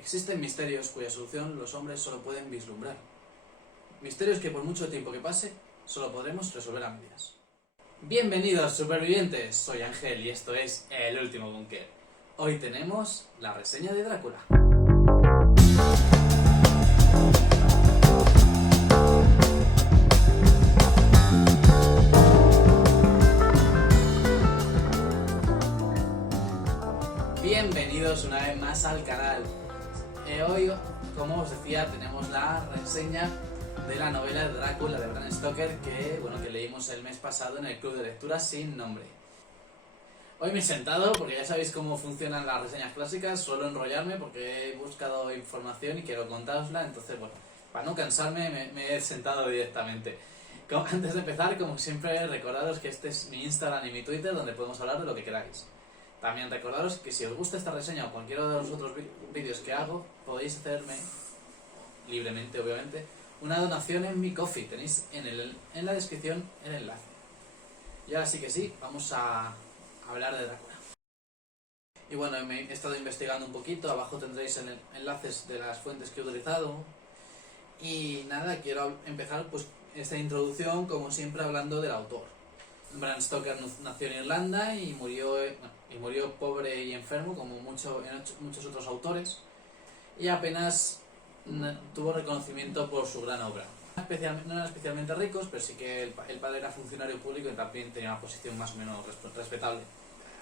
Existen misterios cuya solución los hombres solo pueden vislumbrar. Misterios que por mucho tiempo que pase, solo podremos resolver a medias. Bienvenidos supervivientes, soy Ángel y esto es El Último Búnker. Hoy tenemos la reseña de Drácula. Bienvenidos una vez más al canal. Hoy, como os decía, tenemos la reseña de la novela de Drácula de Bram Stoker que leímos el mes pasado en el club de lectura sin nombre. Hoy me he sentado porque ya sabéis cómo funcionan las reseñas clásicas, suelo enrollarme porque he buscado información y quiero contárosla, entonces para no cansarme me he sentado directamente. Antes de empezar, como siempre, recordaros que este es mi Instagram y mi Twitter donde podemos hablar de lo que queráis. También recordaros que si os gusta esta reseña o cualquiera de los otros vídeos que hago, podéis hacerme, libremente obviamente, una donación en mi Ko-fi. Tenéis en la descripción el enlace. Y ahora sí que sí, vamos a hablar de Drácula. Y bueno, me he estado investigando un poquito, abajo tendréis enlaces de las fuentes que he utilizado. Y nada, quiero empezar pues esta introducción como siempre hablando del autor. Bram Stoker nació en Irlanda y murió pobre y enfermo como muchos otros autores, y apenas tuvo reconocimiento por su gran obra. No eran especialmente ricos, pero sí que el padre era funcionario público y también tenía una posición más o menos respetable.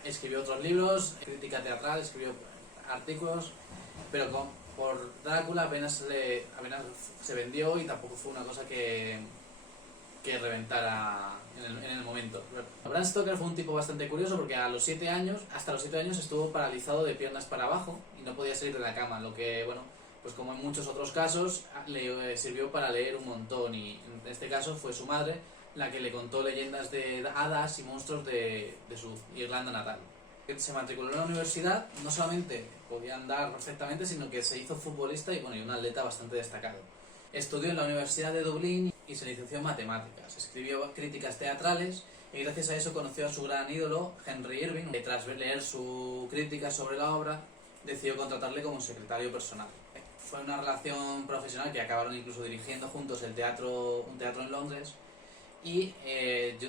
Escribió otros libros, crítica teatral, escribió artículos, pero por Drácula apenas se vendió y tampoco fue una cosa que reventara en el momento. Bram Stoker fue un tipo bastante curioso porque hasta los 7 años estuvo paralizado de piernas para abajo y no podía salir de la cama, lo que, pues como en muchos otros casos, le sirvió para leer un montón, y en este caso fue su madre la que le contó leyendas de hadas y monstruos de su Irlanda natal. Se matriculó en la universidad, no solamente podía andar perfectamente, sino que se hizo futbolista y un atleta bastante destacado. Estudió en la Universidad de Dublín y se licenció en matemáticas. Escribió críticas teatrales y gracias a eso conoció a su gran ídolo, Henry Irving. Tras leer su crítica sobre la obra, decidió contratarle como secretario personal. Fue una relación profesional que acabaron incluso dirigiendo juntos un teatro en Londres, y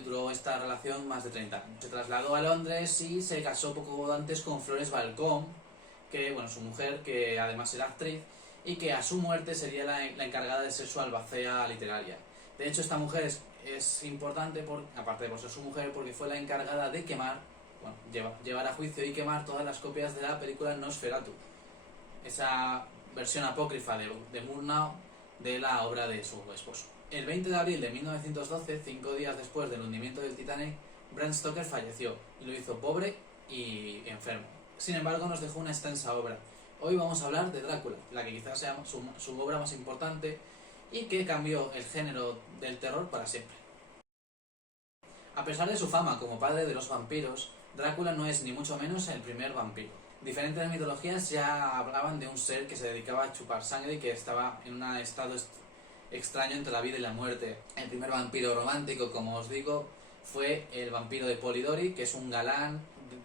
duró esta relación más de 30 años. Se trasladó a Londres y se casó poco antes con Florence Balcombe, su mujer, que además era actriz, y que a su muerte sería la encargada de ser su albacea literaria. De hecho, esta mujer es importante, aparte de por ser su mujer, porque fue la encargada de llevar a juicio y quemar todas las copias de la película Nosferatu, esa versión apócrifa de Murnau de la obra de su esposo. El 20 de abril de 1912, 5 días después del hundimiento del Titanic, Bram Stoker falleció y lo hizo pobre y enfermo. Sin embargo, nos dejó una extensa obra. Hoy vamos a hablar de Drácula, la que quizás sea su obra más importante y que cambió el género del terror para siempre. A pesar de su fama como padre de los vampiros, Drácula no es ni mucho menos el primer vampiro. Diferentes mitologías ya hablaban de un ser que se dedicaba a chupar sangre y que estaba en un estado extraño entre la vida y la muerte. El primer vampiro romántico, como os digo, fue el vampiro de Polidori, que es un galán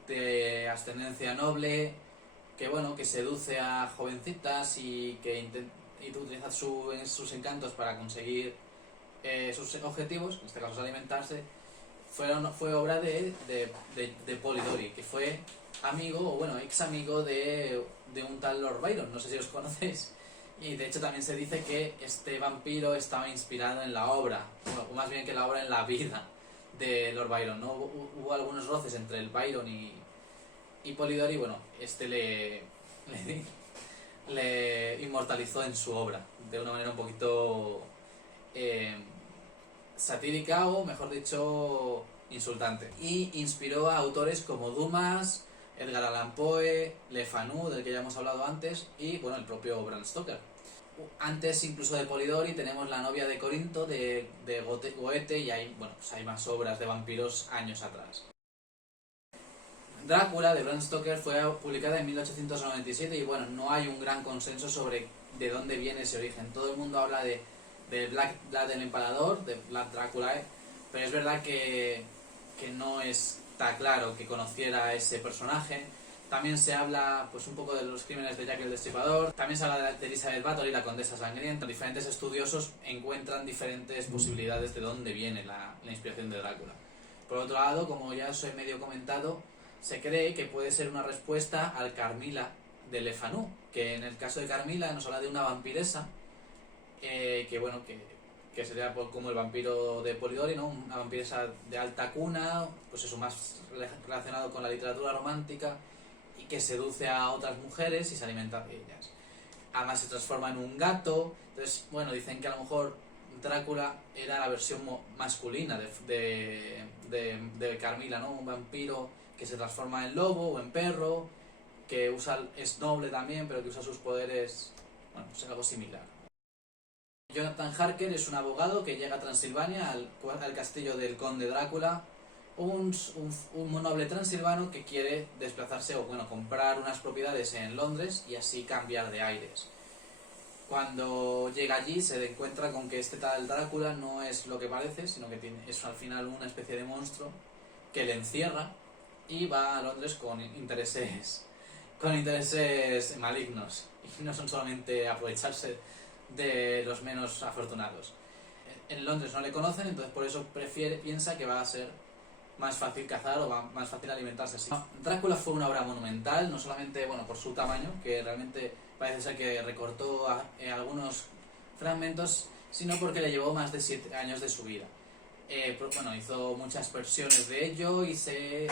de ascendencia noble, que seduce a jovencitas y que utiliza sus encantos para conseguir sus objetivos, en este caso es alimentarse. Fue obra de Polidori, que fue ex amigo de un tal Lord Byron, no sé si os conocéis. Y de hecho también se dice que este vampiro estaba inspirado en la obra, o más bien que la obra en la vida de Lord Byron, ¿no? Hubo algunos roces entre el Byron y Polidori, le inmortalizó en su obra de una manera un poquito satírica, o mejor dicho, insultante. Y inspiró a autores como Dumas, Edgar Allan Poe, Le Fanu, del que ya hemos hablado antes, y el propio Bram Stoker. Antes incluso de Polidori tenemos La novia de Corinto de Goethe, y hay más obras de vampiros años atrás. Drácula de Bram Stoker fue publicada en 1897 y no hay un gran consenso sobre de dónde viene ese origen. Todo el mundo habla de Black Vlad el Empalador, de Vlad Draculae, pero es verdad que no está claro que conociera a ese personaje. También se habla pues un poco de los crímenes de Jack el Destripador. También se habla de Elizabeth Bathory, la condesa sangrienta. Diferentes estudiosos encuentran diferentes posibilidades de dónde viene la inspiración de Drácula. Por otro lado, como ya os he medio comentado, se cree que puede ser una respuesta al Carmila de Le Fanu, que en el caso de Carmila nos habla de una vampiresa, que sería como el vampiro de Polidori, ¿no? Una vampiresa de alta cuna, pues eso, más relacionado con la literatura romántica, y que seduce a otras mujeres y se alimenta de ellas. Además se transforma en un gato. Entonces, bueno, dicen que a lo mejor Drácula era la versión masculina de Carmila, ¿no? Un vampiro que se transforma en lobo o en perro, que es noble también, pero que usa sus poderes, bueno, pues algo similar. Jonathan Harker es un abogado que llega a Transilvania, al castillo del conde Drácula, un noble transilvano que quiere desplazarse o comprar unas propiedades en Londres y así cambiar de aires. Cuando llega allí se encuentra con que este tal Drácula no es lo que parece, sino que es al final una especie de monstruo que le encierra y va a Londres con intereses malignos, y no son solamente aprovecharse de los menos afortunados. En Londres no le conocen, entonces por eso piensa que va a ser más fácil cazar o más fácil alimentarse así. Drácula fue una obra monumental, no solamente por su tamaño, que realmente parece ser que recortó algunos fragmentos, sino porque le llevó más de 7 años de su vida. Hizo muchas versiones de ello y se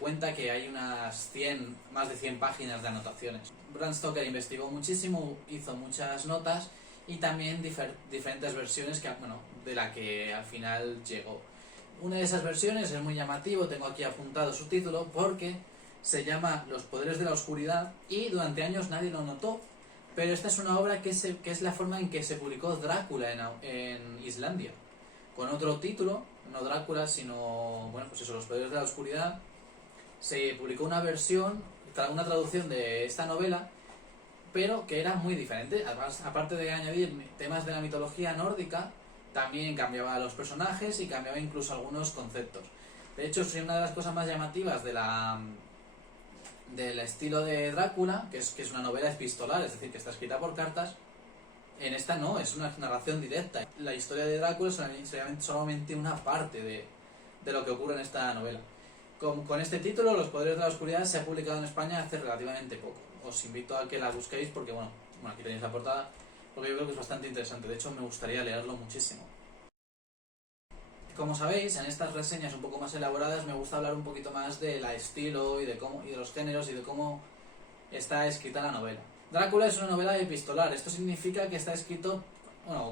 cuenta que hay más de 100 páginas de anotaciones. Bram Stoker investigó muchísimo, hizo muchas notas y también diferentes versiones de la que al final llegó. Una de esas versiones es muy llamativo, tengo aquí apuntado su título, porque se llama Los poderes de la oscuridad y durante años nadie lo notó, pero esta es una obra que es la forma en que se publicó Drácula en Islandia, con otro título, no Drácula, sino, Los poderes de la oscuridad. Se publicó una versión, una traducción de esta novela, pero que era muy diferente. Además, aparte de añadir temas de la mitología nórdica, también cambiaba los personajes y cambiaba incluso algunos conceptos. De hecho, es una de las cosas más llamativas del estilo de Drácula, que es una novela epistolar, es decir, que está escrita por cartas. En esta no, es una narración directa. La historia de Drácula es solamente una parte de lo que ocurre en esta novela. Con este título, Los poderes de la oscuridad, se ha publicado en España hace relativamente poco. Os invito a que la busquéis porque, aquí tenéis la portada, porque yo creo que es bastante interesante. De hecho, me gustaría leerlo muchísimo. Como sabéis, en estas reseñas un poco más elaboradas me gusta hablar un poquito más del estilo y de los géneros y de cómo está escrita la novela. Drácula es una novela epistolar. Esto significa que está escrito,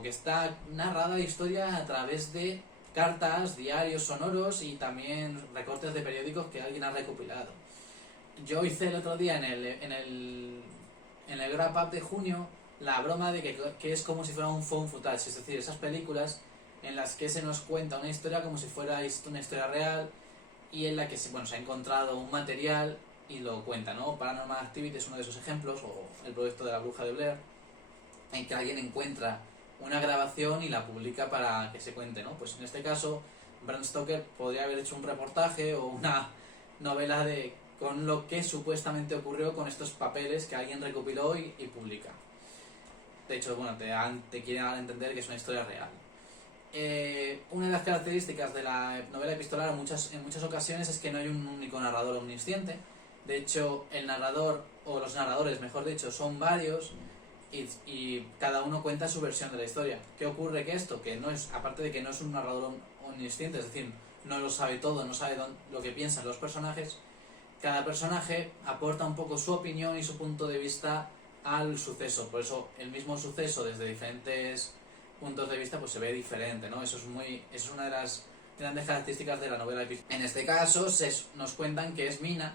que está narrada la historia a través de cartas, diarios sonoros y también recortes de periódicos que alguien ha recopilado. Yo hice el otro día en el Wrap Up de junio la broma de que es como si fuera un found footage, es decir, esas películas en las que se nos cuenta una historia como si fuera una historia real y en la que se ha encontrado un material y lo cuenta, ¿no? Paranormal Activity es uno de esos ejemplos, o el proyecto de la bruja de Blair, en que alguien encuentra una grabación y la publica para que se cuente, ¿no? Pues en este caso, Bram Stoker podría haber hecho un reportaje o una novela con lo que supuestamente ocurrió con estos papeles que alguien recopiló y publica. De hecho, te quieren dar a entender que es una historia real. Una de las características de la novela epistolar en muchas ocasiones es que no hay un único narrador omnisciente. De hecho, el narrador, o los narradores, mejor dicho, son varios y cada uno cuenta su versión de la historia. ¿Qué ocurre? Que aparte de que no es un narrador omnisciente, es decir, no lo sabe todo, no sabe lo que piensan los personajes, cada personaje aporta un poco su opinión y su punto de vista al suceso. Por eso el mismo suceso desde diferentes puntos de vista se ve diferente, ¿no? Eso es una de las grandes características de la novela epistolar. En este caso nos cuentan que es Mina,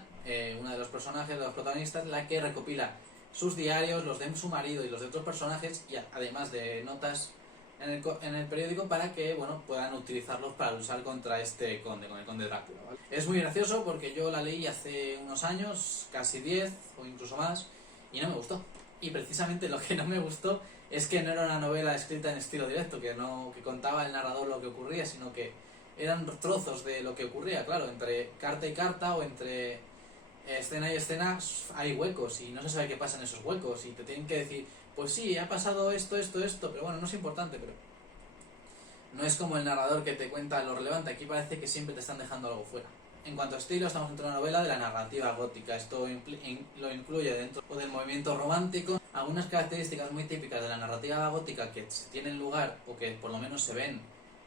una de los personajes, de los protagonistas, la que recopila sus diarios, los de su marido y los de otros personajes, y además de notas en el periódico para que puedan utilizarlos para luchar contra este conde, con el conde Drácula, ¿vale? Es muy gracioso porque yo la leí hace unos años, casi 10 o incluso más, y no me gustó. Y precisamente lo que no me gustó es que no era una novela escrita en estilo directo, que contaba el narrador lo que ocurría, sino que eran trozos de lo que ocurría, claro, entre carta y carta o entre escena y escena hay huecos y no se sabe qué pasa en esos huecos y te tienen que decir, pues sí, ha pasado esto, pero bueno, no es importante, pero no es como el narrador que te cuenta lo relevante, aquí parece que siempre te están dejando algo fuera. En cuanto a estilo, estamos entre una novela de la narrativa gótica. Esto lo incluye dentro del movimiento romántico. Algunas características muy típicas de la narrativa gótica que tienen lugar, o que por lo menos se ven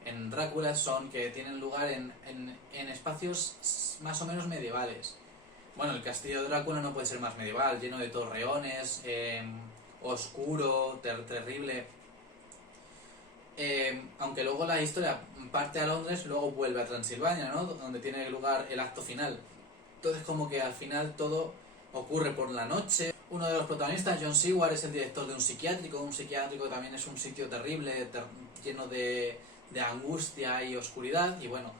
en Drácula, son que tienen lugar en espacios más o menos medievales. Bueno, el castillo de Drácula no puede ser más medieval, lleno de torreones, oscuro, terrible. Aunque luego la historia parte a Londres, luego vuelve a Transilvania, ¿no? Donde tiene lugar el acto final. Entonces como que al final todo ocurre por la noche. Uno de los protagonistas, John Seward, es el director de un psiquiátrico también es un sitio terrible, lleno de angustia y oscuridad, y bueno,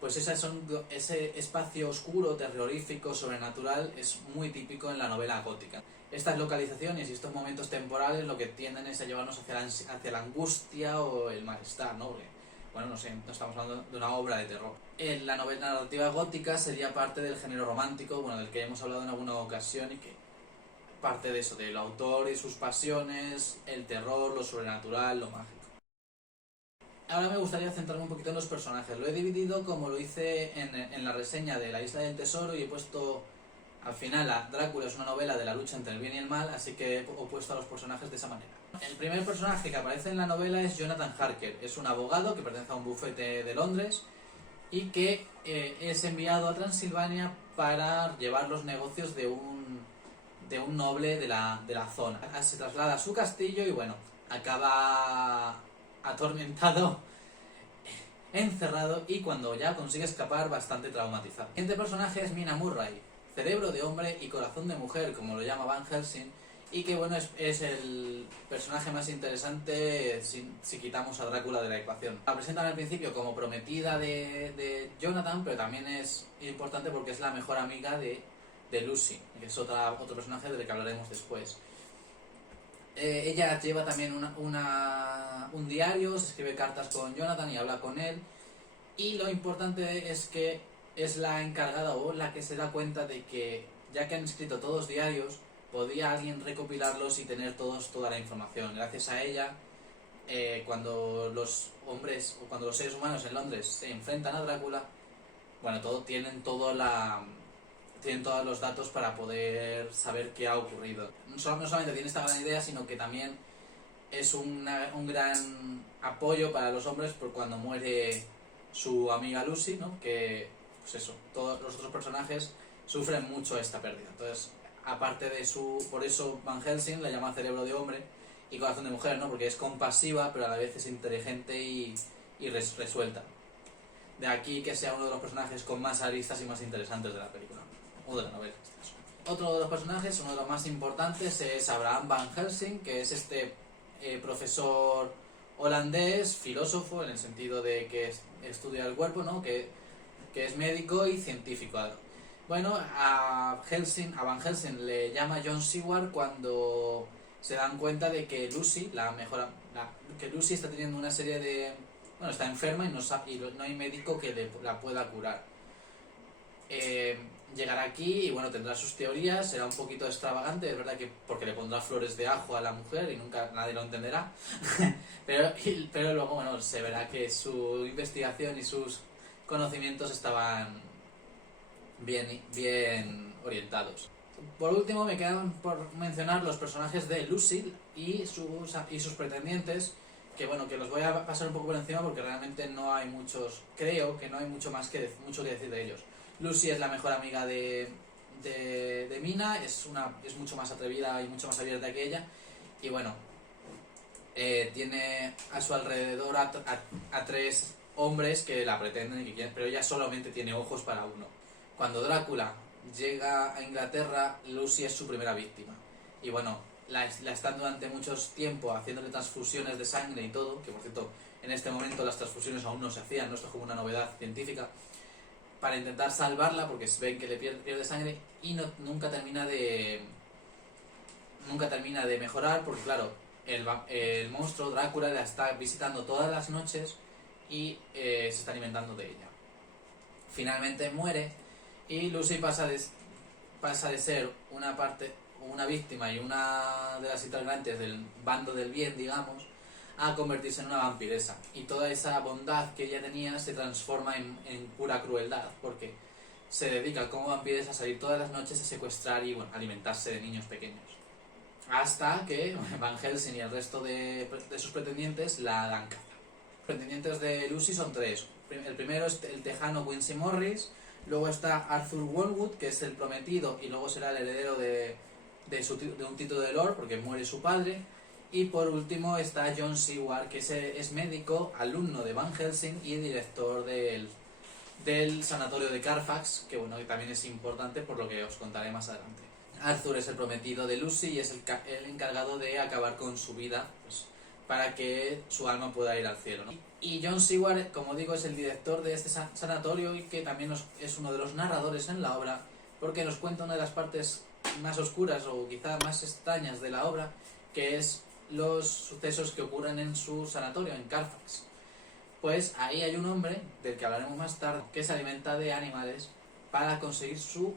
pues ese espacio oscuro, terrorífico, sobrenatural es muy típico en la novela gótica. Estas localizaciones y estos momentos temporales lo que tienden es a llevarnos hacia la angustia o el malestar, ¿no? Porque, bueno, no sé, no estamos hablando de una obra de terror. En la novela narrativa gótica sería parte del género romántico, bueno, del que hemos hablado en alguna ocasión y que parte de eso, del autor y sus pasiones, el terror, lo sobrenatural, lo mágico. Ahora me gustaría centrarme un poquito en los personajes. Lo he dividido como lo hice en la reseña de La Isla del Tesoro y he puesto al final a Drácula es una novela de la lucha entre el bien y el mal, así que he opuesto a los personajes de esa manera. El primer personaje que aparece en la novela es Jonathan Harker. Es un abogado que pertenece a un bufete de Londres y que es enviado a Transilvania para llevar los negocios de un noble de la zona. Se traslada a su castillo y bueno, acaba atormentado, encerrado y cuando ya consigue escapar bastante traumatizado. El siguiente personaje es Mina Murray, cerebro de hombre y corazón de mujer, como lo llama Van Helsing, y que bueno, es el personaje más interesante si quitamos a Drácula de la ecuación. La presentan al principio como prometida de Jonathan, pero también es importante porque es la mejor amiga de Lucy, que es otro personaje del que hablaremos después. Ella lleva también un diario, se escribe cartas con Jonathan y habla con él, y lo importante es que es la encargada o la que se da cuenta de que ya que han escrito todos diarios, podía alguien recopilarlos y tener toda la información. Gracias a ella, cuando los hombres o cuando los seres humanos en Londres se enfrentan a Drácula, bueno, tienen todos los datos para poder saber qué ha ocurrido. No solamente tiene esta gran idea, sino que también es un gran apoyo para los hombres por cuando muere su amiga Lucy, ¿no? Que, pues eso, todos los otros personajes sufren mucho esta pérdida. Entonces, aparte de por eso Van Helsing la llama cerebro de hombre y corazón de mujer, ¿no? Porque es compasiva, pero a la vez es inteligente y resuelta. De aquí que sea uno de los personajes con más aristas y más interesantes de la película, o de la novela. Otro de los personajes, uno de los más importantes, es Abraham Van Helsing, que es este profesor holandés, filósofo, en el sentido de que estudia el cuerpo, ¿no? Que es médico y científico. Bueno, a Van Helsing le llama John Seward cuando se dan cuenta de que Lucy, que Lucy está teniendo una serie de... Bueno, está enferma y no hay médico que la pueda curar. Llegará aquí y bueno, tendrá sus teorías, será un poquito extravagante, es verdad que porque le pondrá flores de ajo a la mujer y nunca nadie lo entenderá, pero luego bueno, se verá que su investigación y sus conocimientos estaban bien orientados. Por último me quedan por mencionar los personajes de Lucy y sus pretendientes, que bueno, que los voy a pasar un poco por encima porque realmente no hay creo que no hay mucho que decir de ellos. Lucy es la mejor amiga de Mina, es mucho más atrevida y mucho más abierta que ella, y bueno, tiene a su alrededor a tres hombres que la pretenden y que quieren, pero ella solamente tiene ojos para uno. Cuando Drácula llega a Inglaterra, Lucy es su primera víctima, y bueno, la están durante mucho tiempo haciéndole transfusiones de sangre y todo, que por cierto, en este momento las transfusiones aún no se hacían, no esto es como una novedad científica, para intentar salvarla porque ven que le pierde sangre y nunca termina de mejorar porque claro, el monstruo Drácula la está visitando todas las noches y se está alimentando de ella. Finalmente muere y Lucy pasa pasa de ser una víctima y una de las integrantes del bando del bien, digamos, a convertirse en una vampiresa. Y toda esa bondad que ella tenía se transforma en pura crueldad, porque se dedica como vampiresa a salir todas las noches a secuestrar y alimentarse de niños pequeños. Hasta que Van Helsing y el resto de sus pretendientes la dan caza. Los pretendientes de Lucy son 3. El primero es el tejano Quincy Morris, luego está Arthur Wormwood, que es el prometido y luego será el heredero de un título de Lord, porque muere su padre. Y por último está John Seward, que es médico, alumno de Van Helsing y director del sanatorio de Carfax, que también es importante por lo que os contaré más adelante. Arthur es el prometido de Lucy y es el encargado de acabar con su vida, pues, para que su alma pueda ir al cielo, ¿no? Y John Seward, como digo, es el director de este sanatorio y que también es uno de los narradores en la obra, porque nos cuenta una de las partes más oscuras o quizá más extrañas de la obra, que es los sucesos que ocurren en su sanatorio, en Carfax. Pues ahí hay un hombre, del que hablaremos más tarde, que se alimenta de animales para conseguir su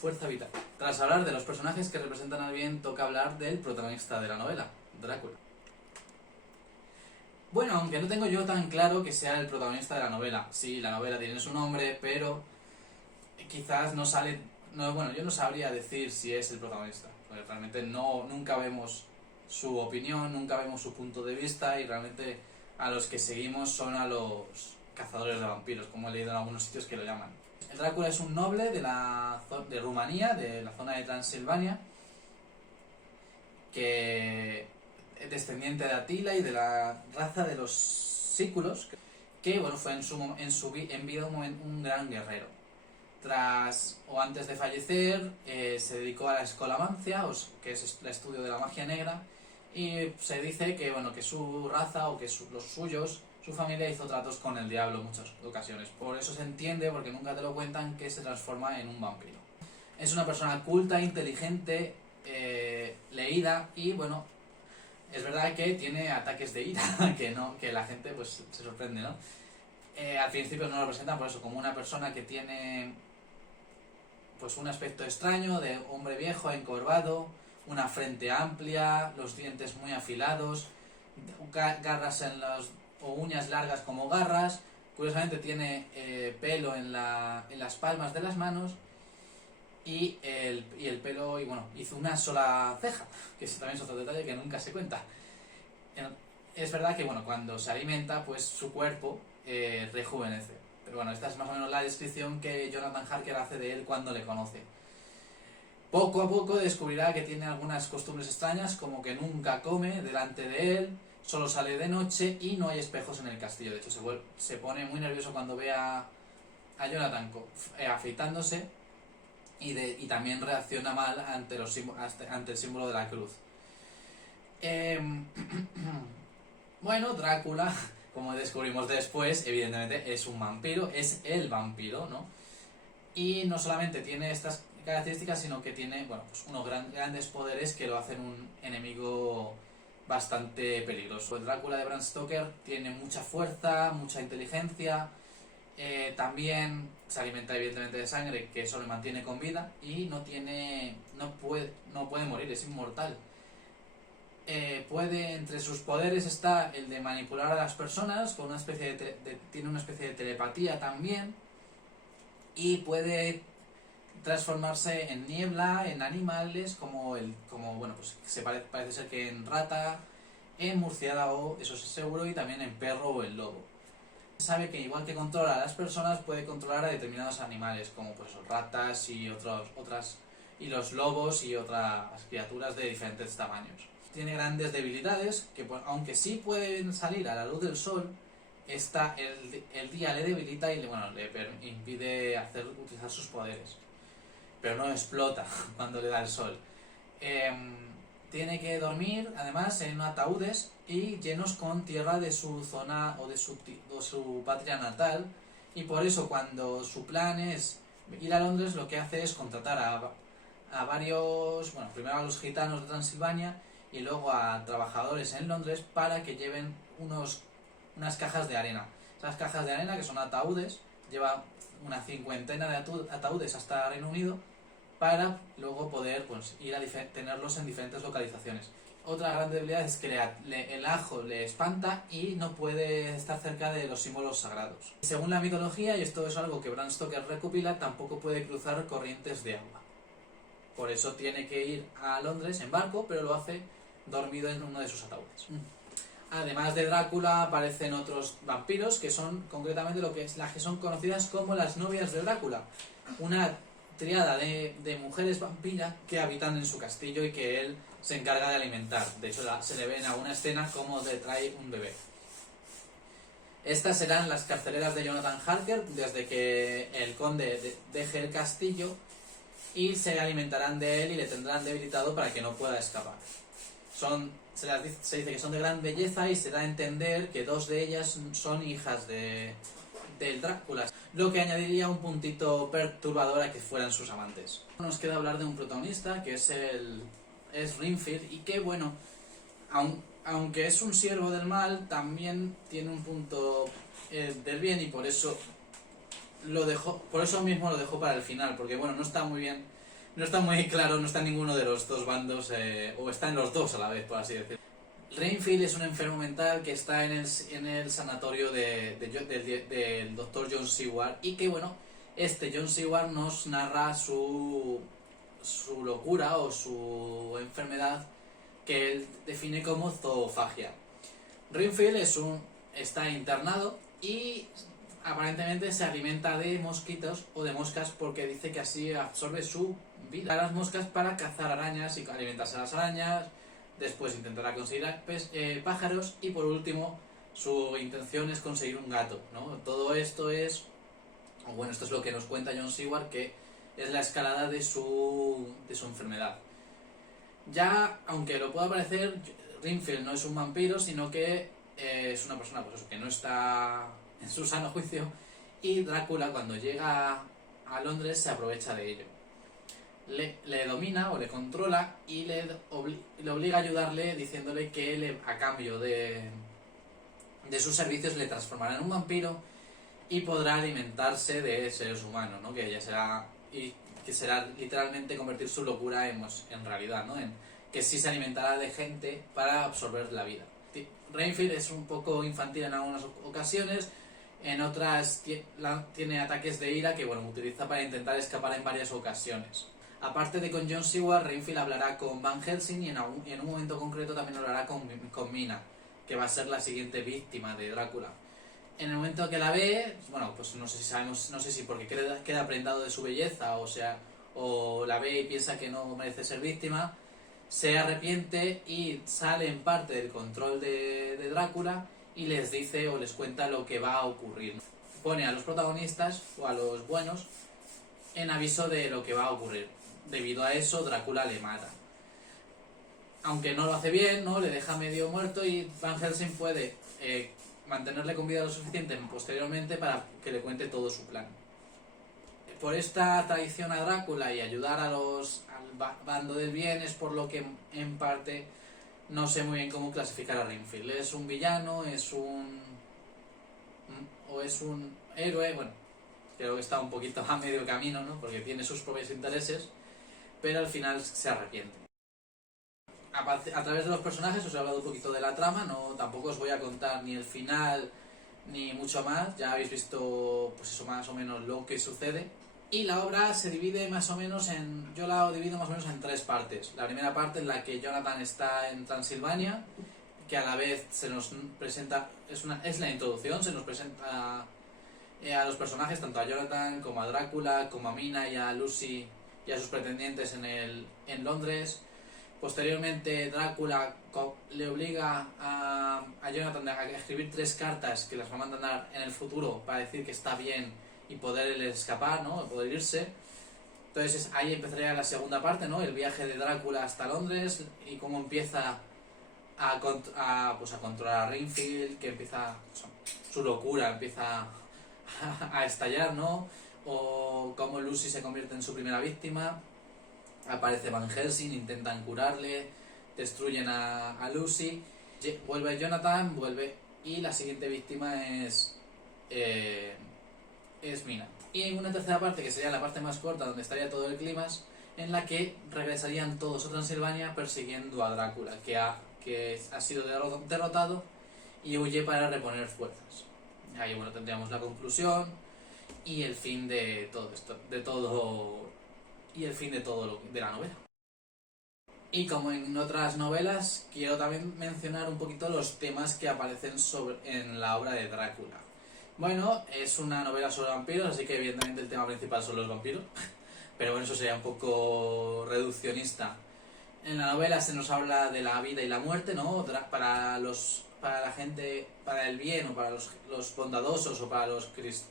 fuerza vital. Tras hablar de los personajes que representan al bien, toca hablar del protagonista de la novela, Drácula. Bueno, aunque no tengo yo tan claro que sea el protagonista de la novela. Sí, la novela tiene su nombre, pero quizás no sale... yo no sabría decir si es el protagonista, porque realmente nunca vemos su opinión, nunca vemos su punto de vista, y realmente a los que seguimos son a los cazadores de vampiros, como he leído en algunos sitios que lo llaman. El Drácula es un noble de Rumanía, de la zona de Transilvania, que es descendiente de Atila y de la raza de los sículos, que fue en vida un gran guerrero. Antes de fallecer, se dedicó a la escolamancia, que es el estudio de la magia negra, y se dice que su raza o que los suyos, su familia, hizo tratos con el diablo en muchas ocasiones. Por eso se entiende, porque nunca te lo cuentan, que se transforma en un vampiro. Es una persona culta, inteligente, leída y es verdad que tiene ataques de ira que la gente pues se sorprende, ¿no? Al principio no lo presentan por eso, como una persona que tiene pues un aspecto extraño de hombre viejo, encorvado, una frente amplia, los dientes muy afilados, garras o uñas largas como garras. Curiosamente tiene pelo en las palmas de las manos y el pelo, hizo una sola ceja, que ese también es otro detalle que nunca se cuenta. Es verdad que cuando se alimenta, pues su cuerpo rejuvenece. Pero esta es más o menos la descripción que Jonathan Harker hace de él cuando le conoce. Poco a poco descubrirá que tiene algunas costumbres extrañas, como que nunca come delante de él, solo sale de noche y no hay espejos en el castillo. De hecho, se pone muy nervioso cuando ve a Jonathan afeitándose y también reacciona mal ante el símbolo de la cruz. Drácula, como descubrimos después, evidentemente es un vampiro, es el vampiro, ¿no? Y no solamente tiene estas características, sino que tiene unos grandes poderes que lo hacen un enemigo bastante peligroso. El Drácula de Bram Stoker tiene mucha fuerza, mucha inteligencia, también se alimenta evidentemente de sangre, que eso le mantiene con vida, y no puede morir, es inmortal. Entre sus poderes está el de manipular a las personas, con tiene una especie de telepatía también, y puede transformarse en niebla, en animales, parece ser que en rata, en murciélago, eso es seguro, y también en perro o en lobo. Se sabe que igual que controla a las personas, puede controlar a determinados animales, como ratas y y los lobos y otras criaturas de diferentes tamaños. Tiene grandes debilidades que, aunque sí pueden salir a la luz del sol, el día le debilita y le impide utilizar sus poderes. Pero no explota cuando le da el sol. Tiene que dormir, además, en ataúdes y llenos con tierra de su zona o de su patria natal. Y por eso, cuando su plan es ir a Londres, lo que hace es contratar a varios, primero a los gitanos de Transilvania y luego a trabajadores en Londres para que lleven unas cajas de arena. Esas cajas de arena, que son ataúdes, lleva una 50 de ataúdes hasta Reino Unido, para luego poder pues ir a tenerlos en diferentes localizaciones. Otra gran debilidad es que el ajo le espanta y no puede estar cerca de los símbolos sagrados. Según la mitología, y esto es algo que Bram Stoker recopila, tampoco puede cruzar corrientes de agua. Por eso tiene que ir a Londres en barco, pero lo hace dormido en uno de sus ataúdes. Además de Drácula, aparecen otros vampiros que son concretamente las que son conocidas como las novias de Drácula. Una triada de mujeres vampiras que habitan en su castillo y que él se encarga de alimentar. De hecho, se le ve en alguna escena como le trae un bebé. Estas serán las carceleras de Jonathan Harker desde que el conde deje el castillo, y se alimentarán de él y le tendrán debilitado para que no pueda escapar. Se dice que son de gran belleza y se da a entender que 2 de ellas son hijas del Drácula, lo que añadiría un puntito perturbador a que fueran sus amantes. Nos queda hablar de un protagonista que es Renfield, y que bueno, aunque es un siervo del mal, también tiene un punto del bien, y por eso mismo lo dejó para el final, porque bueno, no está muy bien, no está muy claro, no está en ninguno de los dos bandos, o está en los dos a la vez, por así decirlo. Renfield es un enfermo mental que está en el sanatorio del Dr. John Seward, y que bueno, John Seward nos narra su locura o su enfermedad, que él define como zoofagia. Renfield está internado y aparentemente se alimenta de mosquitos o de moscas, porque dice que así absorbe su vida a las moscas para cazar arañas y alimentarse de las arañas. Después intentará conseguir pájaros, y por último su intención es conseguir un gato, ¿no? Todo esto esto es lo que nos cuenta John Seward, que es la escalada de su enfermedad. Ya, aunque lo pueda parecer, Renfield no es un vampiro, sino que es una persona pues eso, que no está en su sano juicio, y Drácula, cuando llega a Londres, se aprovecha de ello. Le domina o le controla y le obliga a ayudarle, diciéndole que él, a cambio de sus servicios, le transformará en un vampiro y podrá alimentarse de seres humanos, ¿no? Que será literalmente convertir su locura en realidad, ¿no? En que sí se alimentará de gente para absorber la vida. Renfield es un poco infantil en algunas ocasiones, en otras tiene ataques de ira que bueno, utiliza para intentar escapar en varias ocasiones. Aparte de con John Seward, Renfield hablará con Van Helsing, y en un momento concreto también hablará con Mina, que va a ser la siguiente víctima de Drácula. En el momento que la ve, bueno, pues no sé si porque queda prendado de su belleza, o la ve y piensa que no merece ser víctima, se arrepiente y sale en parte del control de Drácula, y les dice o les cuenta lo que va a ocurrir. Pone a los protagonistas, o a los buenos, en aviso de lo que va a ocurrir. Debido a eso, Drácula le mata. Aunque no lo hace bien, ¿no? Le deja medio muerto, y Van Helsing puede mantenerle con vida lo suficiente posteriormente para que le cuente todo su plan. Por esta traición a Drácula y ayudar al bando del bien es por lo que en parte no sé muy bien cómo clasificar a Renfield. ¿Es un villano? ¿Es un héroe? Bueno, creo que está un poquito a medio camino, ¿no? Porque tiene sus propios intereses, pero al final se arrepiente. A través de los personajes os he hablado un poquito de la trama, tampoco os voy a contar ni el final ni mucho más, ya habéis visto pues eso, más o menos lo que sucede. Y la obra se divide más o menos yo la divido más o menos en 3 partes. La primera parte, en la que Jonathan está en Transilvania, que a la vez se nos presenta, es la introducción, se nos presenta a los personajes, tanto a Jonathan como a Drácula, como a Mina y a Lucy y a sus pretendientes en Londres. Posteriormente, Drácula le obliga a Jonathan a escribir 3 cartas que las va a mandar en el futuro para decir que está bien y poder escapar, ¿no? Poder irse. Entonces ahí empezaría la segunda parte, ¿no? El viaje de Drácula hasta Londres y cómo empieza a controlar a Renfield, que empieza su locura, empieza a estallar, ¿no? O cómo Lucy se convierte en su primera víctima. Aparece Van Helsing, intentan curarle, destruyen a Lucy, vuelve Jonathan, y la siguiente víctima es Mina. Y en una tercera parte, que sería la parte más corta, donde estaría todo el clímax, en la que regresarían todos a Transilvania persiguiendo a Drácula, que ha sido derrotado y huye para reponer fuerzas. Ahí bueno, tendríamos la conclusión y el fin de todo esto, y el fin de todo de la novela. Y como en otras novelas, quiero también mencionar un poquito los temas que aparecen en la obra de Drácula. Bueno, es una novela sobre vampiros, así que evidentemente el tema principal son los vampiros, pero bueno, eso sería un poco reduccionista. En la novela se nos habla de la vida y la muerte, ¿no? Para la gente, para el bien, o para los bondadosos, o para los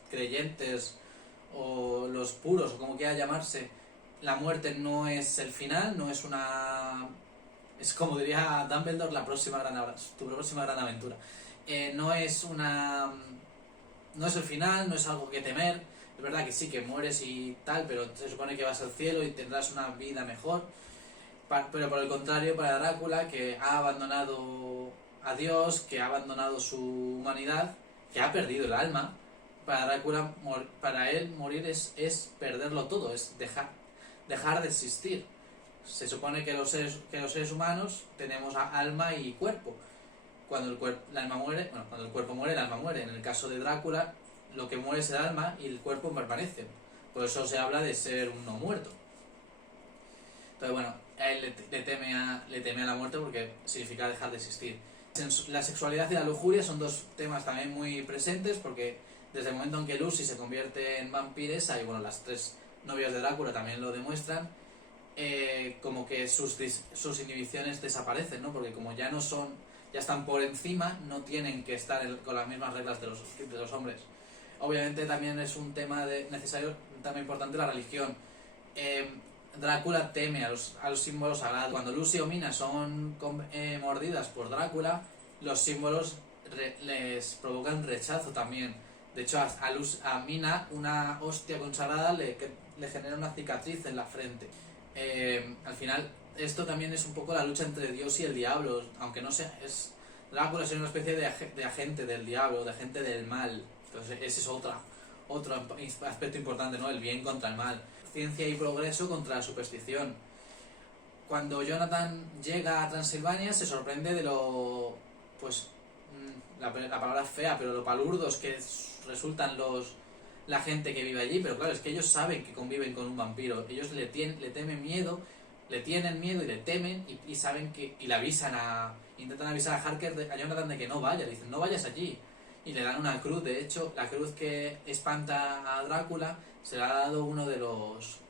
creyentes, o los puros, o como quiera llamarse, la muerte no es el final, no es una... Es como diría Dumbledore, tu próxima gran aventura. No es una... No es el final, no es algo que temer. Es verdad que sí, que mueres y tal, pero se supone que vas al cielo y tendrás una vida mejor. Pero por el contrario, para Drácula, que ha abandonado a Dios, que ha abandonado su humanidad, que ha perdido el alma, para Drácula, para él morir es perderlo todo, es dejar de existir. Se supone que los seres humanos tenemos alma y cuerpo. Cuando el alma muere, bueno, cuando el cuerpo muere, el alma muere. En el caso de Drácula, lo que muere es el alma y el cuerpo permanece. Por eso se habla de ser un no muerto. Entonces, bueno, a él le teme a la muerte porque significa dejar de existir. La sexualidad y la lujuria son dos temas también muy presentes, porque desde el momento en que Lucy se convierte en vampiresa, y bueno, las tres novias de Drácula también lo demuestran, como que sus inhibiciones desaparecen, ¿no? Porque como ya están por encima, no tienen que estar con las mismas reglas de los hombres. Obviamente también es un tema necesario, también importante, la religión. Drácula teme a los símbolos sagrados. Cuando Lucy o Mina son mordidas por Drácula, los símbolos les provocan rechazo también. De hecho, a Mina una hostia consagrada le genera una cicatriz en la frente. Al final, esto también es un poco la lucha entre Dios y el diablo, aunque no sea... Drácula es una especie de agente del diablo, de agente del mal. Entonces ese es otro aspecto importante, ¿no? El bien contra el mal. Ciencia y progreso contra la superstición. Cuando Jonathan llega a Transilvania se sorprende de lo... pues... la palabra es fea, pero lo palurdos que resultan la gente que vive allí. Pero claro, es que ellos saben que conviven con un vampiro. Ellos le tienen miedo y le temen y saben que... y le intentan avisar a Harker, a Jonathan, de que no vaya. Le dicen, no vayas allí. Y le dan una cruz. De hecho, la cruz que espanta a Drácula se la ha dado uno de los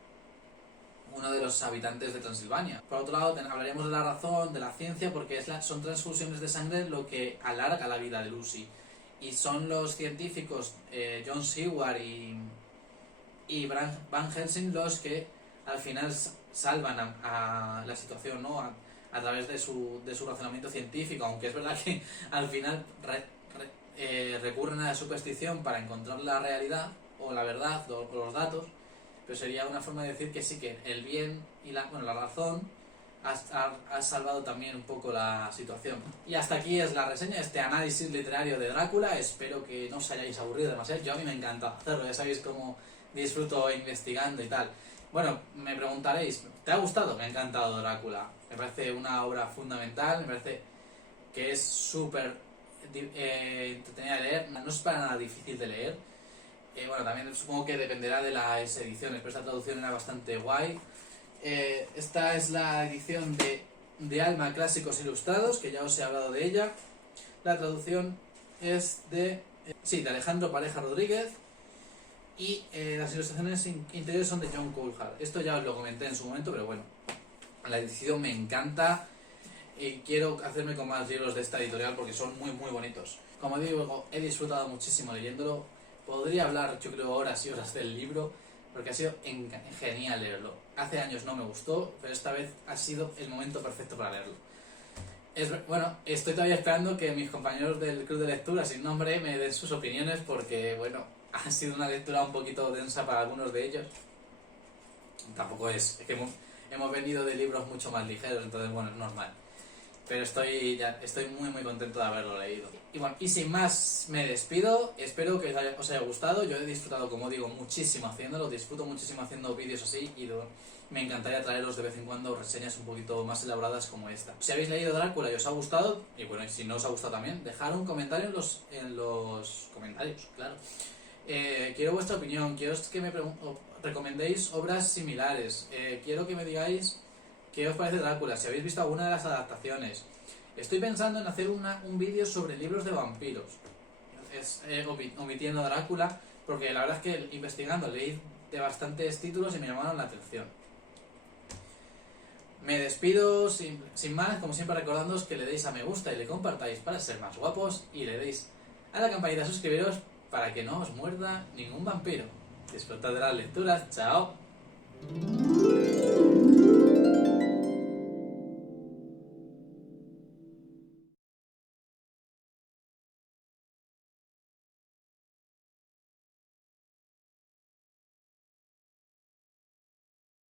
habitantes de Transilvania. Por otro lado, hablaremos de la razón, de la ciencia, porque son transfusiones de sangre lo que alarga la vida de Lucy. Y son los científicos John Seward y Van Helsing los que al final salvan a la situación, ¿no? A través de su razonamiento científico, aunque es verdad que al final recurren a la superstición para encontrar la realidad o la verdad o los datos, pero sería una forma de decir que sí, que el bien y la razón ha salvado también un poco la situación. Y hasta aquí es la reseña, este análisis literario de Drácula. Espero que no os hayáis aburrido demasiado. Yo a mí me encanta hacerlo, ya sabéis cómo disfruto investigando y tal. Bueno, me preguntaréis, ¿te ha gustado? Me ha encantado Drácula. Me parece una obra fundamental, me parece que es súper entretenida de leer, no es para nada difícil de leer. Bueno, también supongo que dependerá de las ediciones, pero esta traducción era bastante guay. Esta es la edición de Alma Clásicos Ilustrados, que ya os he hablado de ella. La traducción es de Alejandro Pareja Rodríguez, y las ilustraciones interiores son de John Coulthard. Esto ya os lo comenté en su momento, pero bueno, la edición me encanta y quiero hacerme con más libros de esta editorial porque son muy muy bonitos. Como digo, he disfrutado muchísimo leyéndolo. Podría hablar, yo creo, horas y horas del libro, porque ha sido genial leerlo. Hace años no me gustó, pero esta vez ha sido el momento perfecto para leerlo. Bueno, estoy todavía esperando que mis compañeros del club de lectura sin nombre me den sus opiniones, porque, bueno, ha sido una lectura un poquito densa para algunos de ellos. Tampoco es que hemos venido de libros mucho más ligeros, entonces, bueno, es normal. pero estoy muy muy contento de haberlo leído. Y bueno, y sin más me despido, espero que os haya gustado. Yo he disfrutado, como digo, muchísimo haciéndolo, disfruto muchísimo haciendo vídeos así y me encantaría traeros de vez en cuando reseñas un poquito más elaboradas como esta. Si habéis leído Drácula y os ha gustado, y bueno, si no os ha gustado también, dejad un comentario en los comentarios, claro. Quiero vuestra opinión, quiero que me recomendéis obras similares, quiero que me digáis qué os parece Drácula, si habéis visto alguna de las adaptaciones. Estoy pensando en hacer un vídeo sobre libros de vampiros, omitiendo Drácula, porque la verdad es que investigando leí de bastantes títulos y me llamaron la atención. Me despido sin más, como siempre recordándoos que le deis a me gusta y le compartáis para ser más guapos y le deis a la campanita de suscribiros para que no os muerda ningún vampiro. Disfrutad de las lecturas, chao.